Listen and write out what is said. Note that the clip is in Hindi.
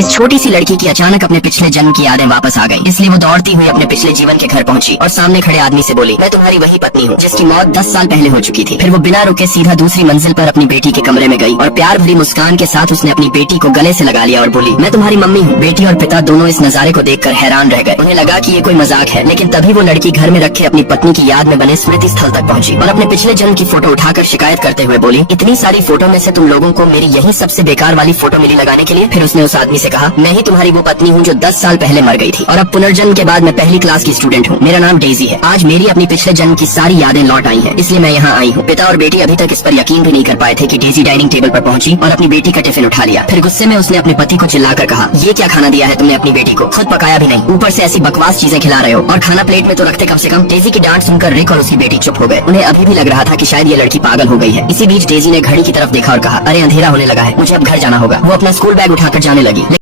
इस छोटी सी लड़की की अचानक अपने पिछले जन्म की यादें वापस आ गई, इसलिए वो दौड़ती हुई अपने पिछले जीवन के घर पहुंची और सामने खड़े आदमी से बोली, मैं तुम्हारी वही पत्नी हूँ जिसकी मौत 10 साल पहले हो चुकी थी। फिर वो बिना रुके सीधा दूसरी मंजिल पर अपनी बेटी के कमरे में गई और प्यार भरी मुस्कान के साथ उसने अपनी बेटी को गले से लगा लिया और बोली, मैं तुम्हारी मम्मी हूँ। बेटी और पिता दोनों इस नजारे को देखकर हैरान रह गए। उन्हें लगा कि ये कोई मजाक है, लेकिन तभी वो लड़की घर में रखे अपनी पत्नी की याद में बने स्मृति स्थल तक पहुंची और अपने पिछले जन्म की फोटो उठाकर शिकायत करते हुए बोली, इतनी सारी फोटो में से तुम लोगों को मेरी यही सबसे बेकार वाली फोटो मिली लगाने के लिए। फिर उसने उस आदमी से कहा, मैं ही तुम्हारी वो पत्नी हूँ जो 10 साल पहले मर गई थी और अब पुनर्जन्म के बाद मैं पहली क्लास की स्टूडेंट हूँ। मेरा नाम डेजी है। आज मेरी अपनी पिछले जन्म की सारी यादें लौट आई हैं, इसलिए मैं यहाँ आई हूँ। पिता और बेटी अभी तक इस पर यकीन भी नहीं कर पाए थे कि डेजी डाइनिंग टेबल पर पहुंची और अपनी बेटी का टिफिन उठा लिया। फिर गुस्से में उसने अपने पति को चिल्लाकर कहा, ये क्या खाना दिया है तुमने अपनी बेटी को? खुद पकाया भी नहीं, ऊपर से ऐसी बकवास चीजें खिला रहे हो और खाना प्लेट में तो रखते कम से कम। डेजी की डांट सुनकर रिक और उसकी बेटी चुप हो गए। उन्हें अभी भी लग रहा था कि शायद ये लड़की पागल हो गई है। इसी बीच डेजी ने घड़ी की तरफ देखा और कहा, अरे अंधेरा होने लगा है, मुझे अब घर जाना होगा। वो अपना स्कूल बैग उठाकर जाने लगी।